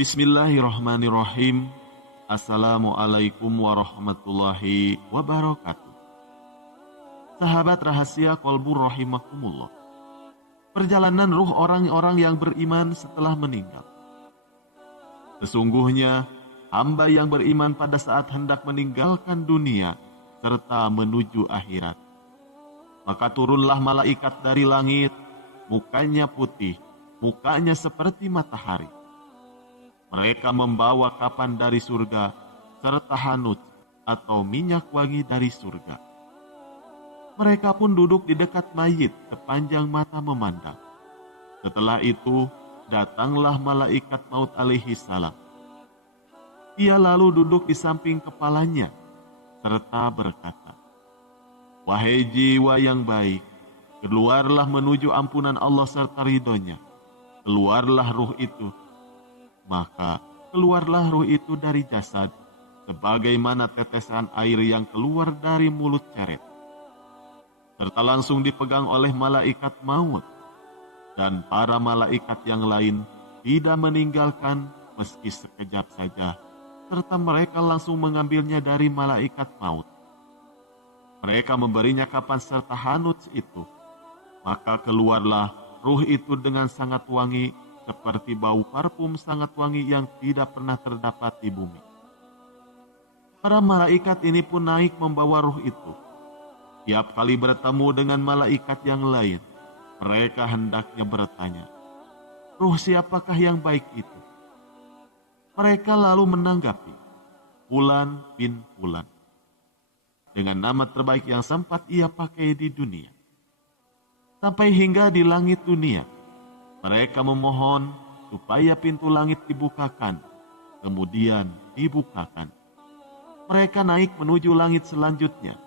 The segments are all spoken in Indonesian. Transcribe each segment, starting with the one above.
Bismillahirrahmanirrahim. Assalamualaikum warahmatullahi wabarakatuh. Sahabat rahasia Kolbu rahimakumullah. Perjalanan ruh orang-orang yang beriman setelah meninggal. Sesungguhnya hamba yang beriman pada saat hendak meninggalkan dunia serta menuju akhirat, maka turunlah malaikat dari langit, mukanya putih, mukanya seperti matahari. Mereka membawa kapan dari surga, serta hanut atau minyak wangi dari surga. Mereka pun duduk di dekat mayit sepanjang mata memandang. Setelah itu, datanglah malaikat maut alaihi salam. Ia lalu duduk di samping kepalanya, serta berkata, "Wahai jiwa yang baik, keluarlah menuju ampunan Allah serta ridhonya. Keluarlah ruh itu." Maka keluarlah ruh itu dari jasad, sebagaimana tetesan air yang keluar dari mulut ceret. Serta langsung dipegang oleh malaikat maut, dan para malaikat yang lain tidak meninggalkan meski sekejap saja, serta mereka langsung mengambilnya dari malaikat maut. Mereka memberinya kapan serta hanut itu, maka keluarlah ruh itu dengan sangat wangi, seperti bau parfum sangat wangi yang tidak pernah terdapat di bumi. Para malaikat ini pun naik membawa ruh itu. Tiap kali bertemu dengan malaikat yang lain, mereka hendaknya bertanya, "Ruh siapakah yang baik itu?" Mereka lalu menanggapi, "Fulan bin Fulan," dengan nama terbaik yang sempat ia pakai di dunia. Sampai hingga di langit dunia, mereka memohon supaya pintu langit dibukakan, kemudian dibukakan. Mereka naik menuju langit selanjutnya,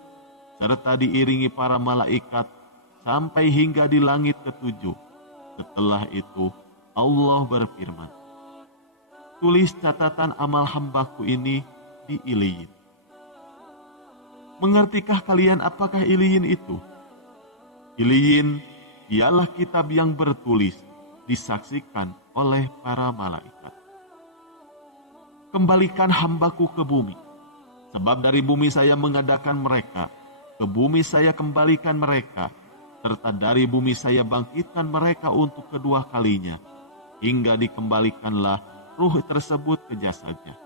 serta diiringi para malaikat sampai hingga di langit ketujuh. Setelah itu Allah berfirman, "Tulis catatan amal hambaku ini di Iliyin." Mengertikah kalian apakah Iliyin itu? Iliyin ialah kitab yang bertulis, disaksikan oleh para malaikat. "Kembalikan hambaku ke bumi, sebab dari bumi saya mengadakan mereka, ke bumi saya kembalikan mereka, serta dari bumi saya bangkitkan mereka untuk kedua kalinya, hingga dikembalikanlah ruh tersebut ke jasadnya."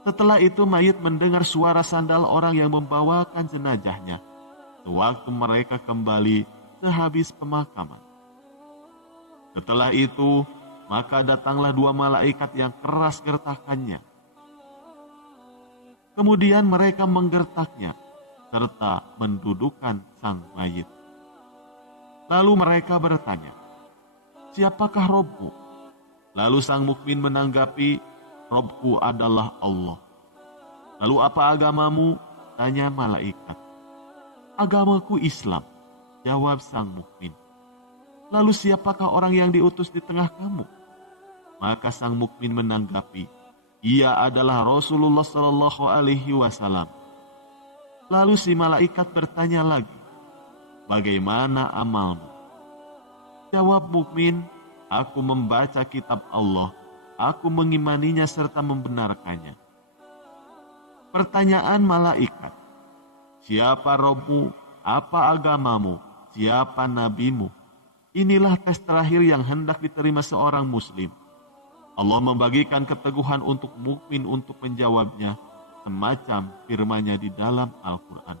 Setelah itu mayit mendengar suara sandal orang yang membawakan jenazahnya, sewaktu mereka kembali sehabis pemakaman. Setelah itu, maka datanglah dua malaikat yang keras gertakannya. Kemudian mereka menggertaknya, serta mendudukkan sang mayit. Lalu mereka bertanya, "Siapakah Robmu?" Lalu sang mukmin menanggapi, "Robku adalah Allah." "Lalu apa agamamu?" tanya malaikat. "Agamaku Islam," jawab sang mukmin. "Lalu siapakah orang yang diutus di tengah kamu?" Maka sang mukmin menanggapi, "Ia adalah Rasulullah Shallallahu Alaihi Wasallam." Lalu si malaikat bertanya lagi, "Bagaimana amalmu?" Jawab mukmin, "Aku membaca kitab Allah, aku mengimaninya serta membenarkannya." Pertanyaan malaikat, "Siapa Robmu? Apa agamamu? Siapa nabimu?" Inilah tes terakhir yang hendak diterima seorang muslim. Allah membagikan keteguhan untuk mukmin untuk menjawabnya, semacam firman-Nya di dalam Al-Quran.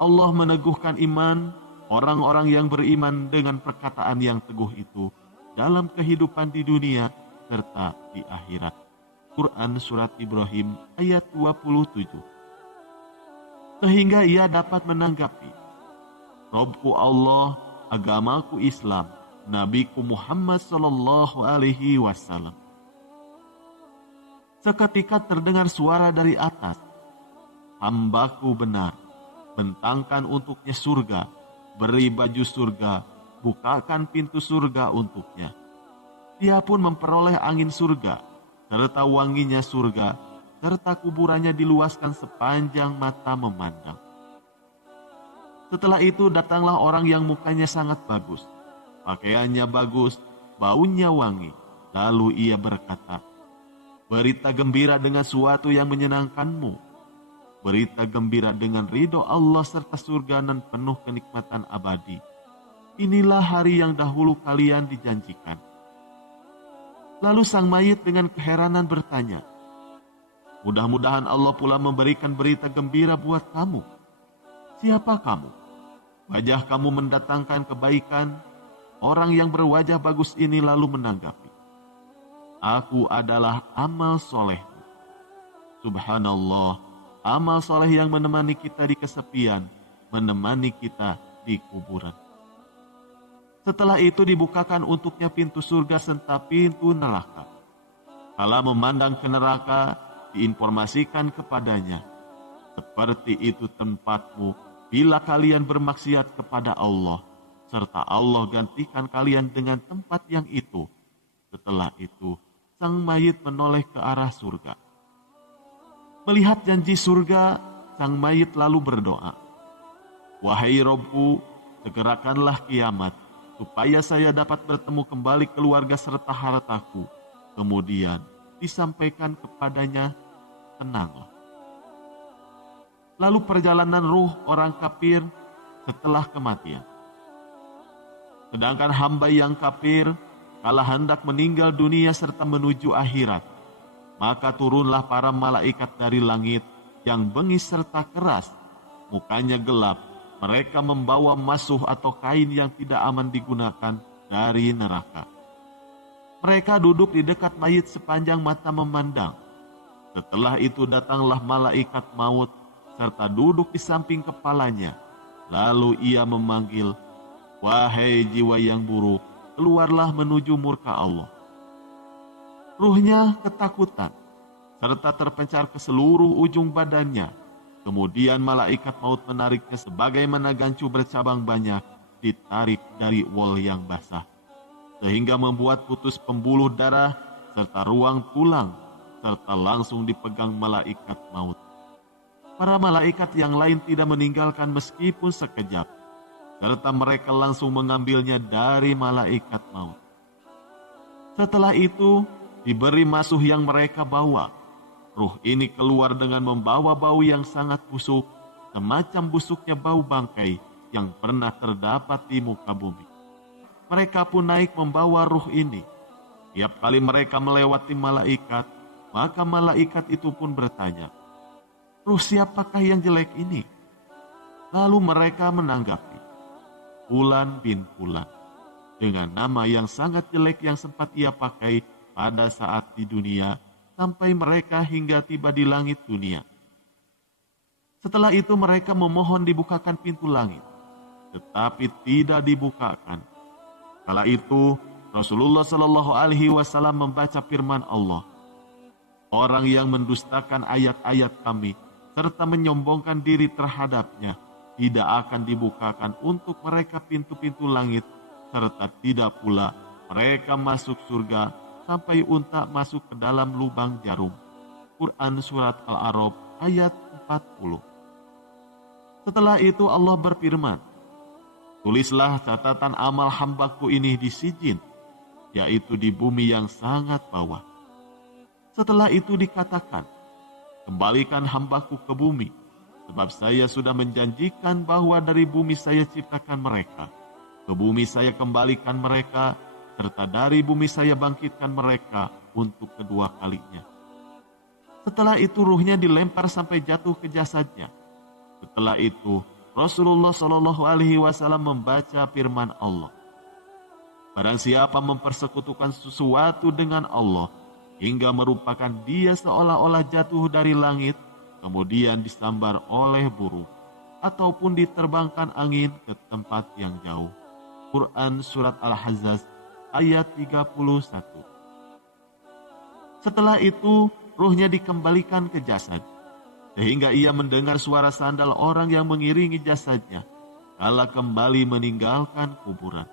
Allah meneguhkan iman orang-orang yang beriman dengan perkataan yang teguh itu dalam kehidupan di dunia serta di akhirat. Quran Surat Ibrahim ayat 27. Sehingga ia dapat menanggapi, "Robku Allah, agamaku Islam, Nabiku Muhammad Sallallahu Alaihi Wasallam." Seketika terdengar suara dari atas, "Hambaku benar, bentangkan untuknya surga, beri baju surga, bukakan pintu surga untuknya. Dia pun memperoleh angin surga, serta wanginya surga, serta kuburannya diluaskan sepanjang mata memandang." Setelah itu datanglah orang yang mukanya sangat bagus, pakaiannya bagus, baunya wangi, Lalu ia berkata, berita gembira dengan suatu yang menyenangkanmu. Berita gembira dengan ridho Allah serta surga dan penuh kenikmatan abadi. Inilah hari yang dahulu kalian dijanjikan. Lalu sang mayit dengan keheranan bertanya, mudah-mudahan Allah pula memberikan berita gembira buat kamu. Siapa kamu? Wajah kamu mendatangkan kebaikan. Orang yang berwajah bagus ini lalu menanggapi, aku adalah amal solehmu. Subhanallah, amal soleh yang menemani kita di kesepian, menemani kita di kuburan. Setelah itu dibukakan untuknya pintu surga serta pintu neraka. Kala memandang ke neraka, diinformasikan kepadanya, seperti itu tempatmu bila kalian bermaksiat kepada Allah, serta Allah gantikan kalian dengan tempat yang itu. Setelah itu, sang mayit menoleh ke arah surga. Melihat janji surga, sang mayit lalu berdoa, wahai Robku, segerakanlah kiamat, supaya saya dapat bertemu kembali keluarga serta hartaku. Kemudian disampaikan kepadanya, tenanglah. Lalu perjalanan ruh orang kafir setelah kematian. Sedangkan hamba yang kafir, kala hendak meninggal dunia serta menuju akhirat, maka turunlah para malaikat dari langit yang bengis serta keras, mukanya gelap. Mereka membawa masuh atau kain yang tidak aman digunakan dari neraka. Mereka duduk di dekat mayit sepanjang mata memandang. Setelah itu datanglah malaikat maut serta duduk di samping kepalanya. Lalu ia memanggil, wahai jiwa yang buruk, keluarlah menuju murka Allah. Ruhnya ketakutan serta terpencar ke seluruh ujung badannya. Kemudian malaikat maut menariknya sebagaimana gancu bercabang banyak ditarik dari wol yang basah, sehingga membuat putus pembuluh darah serta ruang tulang, serta langsung dipegang malaikat maut. Para malaikat yang lain tidak meninggalkan meskipun sekejap, serta mereka langsung mengambilnya dari malaikat maut. Setelah itu diberi masuh yang mereka bawa. Ruh ini keluar dengan membawa bau yang sangat busuk, semacam busuknya bau bangkai yang pernah terdapat di muka bumi. Mereka pun naik membawa ruh ini. Tiap kali mereka melewati malaikat, maka malaikat itu pun bertanya, ruh siapakah yang jelek ini? Lalu mereka menanggapi, Fulan bin Fulan, dengan nama yang sangat jelek yang sempat ia pakai pada saat di dunia, sampai mereka hingga tiba di langit dunia. Setelah itu mereka memohon dibukakan pintu langit, tetapi tidak dibukakan. Kala itu Rasulullah Shallallahu Alaihi Wasallam membaca firman Allah, orang yang mendustakan ayat-ayat kami serta menyombongkan diri terhadapnya, tidak akan dibukakan untuk mereka pintu-pintu langit, serta tidak pula mereka masuk surga sampai unta masuk ke dalam lubang jarum. Quran Surat Al-A'raf ayat 40. Setelah itu Allah berfirman, tulislah catatan amal hambaku ini di sijin, yaitu di bumi yang sangat bawah. Setelah itu dikatakan, kembalikan hambaku ke bumi, sebab saya sudah menjanjikan bahwa dari bumi saya ciptakan mereka. Ke bumi saya kembalikan mereka, serta dari bumi saya bangkitkan mereka untuk kedua kalinya. Setelah itu ruhnya dilempar sampai jatuh ke jasadnya. Setelah itu Rasulullah Shallallahu Alaihi Wasallam membaca firman Allah, barang siapa mempersekutukan sesuatu dengan Allah hingga merupakan dia seolah-olah jatuh dari langit, kemudian disambar oleh burung, ataupun diterbangkan angin ke tempat yang jauh. Quran Surat Al-Hazzaz ayat 31. Setelah itu, ruhnya dikembalikan ke jasad, sehingga ia mendengar suara sandal orang yang mengiringi jasadnya, kala kembali meninggalkan kuburan.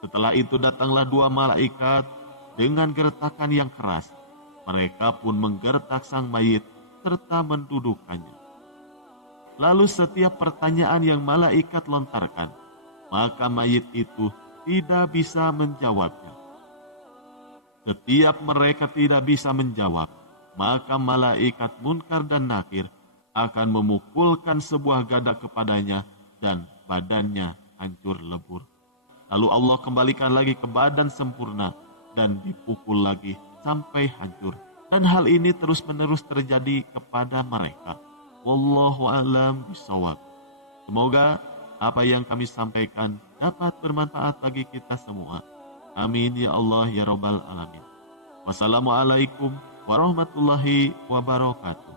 Setelah itu datanglah dua malaikat dengan gertakan yang keras. Mereka pun menggertak sang mayit serta mendudukannya. Lalu setiap pertanyaan yang malaikat lontarkan, maka mayit itu tidak bisa menjawabnya. Setiap mereka tidak bisa menjawab, maka malaikat Munkar dan Nakir akan memukulkan sebuah gada kepadanya dan badannya hancur lebur. Lalu Allah kembalikan lagi ke badan sempurna dan dipukul lagi sampai hancur. Dan hal ini terus-menerus terjadi kepada mereka. Wallahu a'lam bishawab. Semoga apa yang kami sampaikan dapat bermanfaat bagi kita semua. Amin ya Allah ya Rabbal Alamin. Wassalamualaikum warahmatullahi wabarakatuh.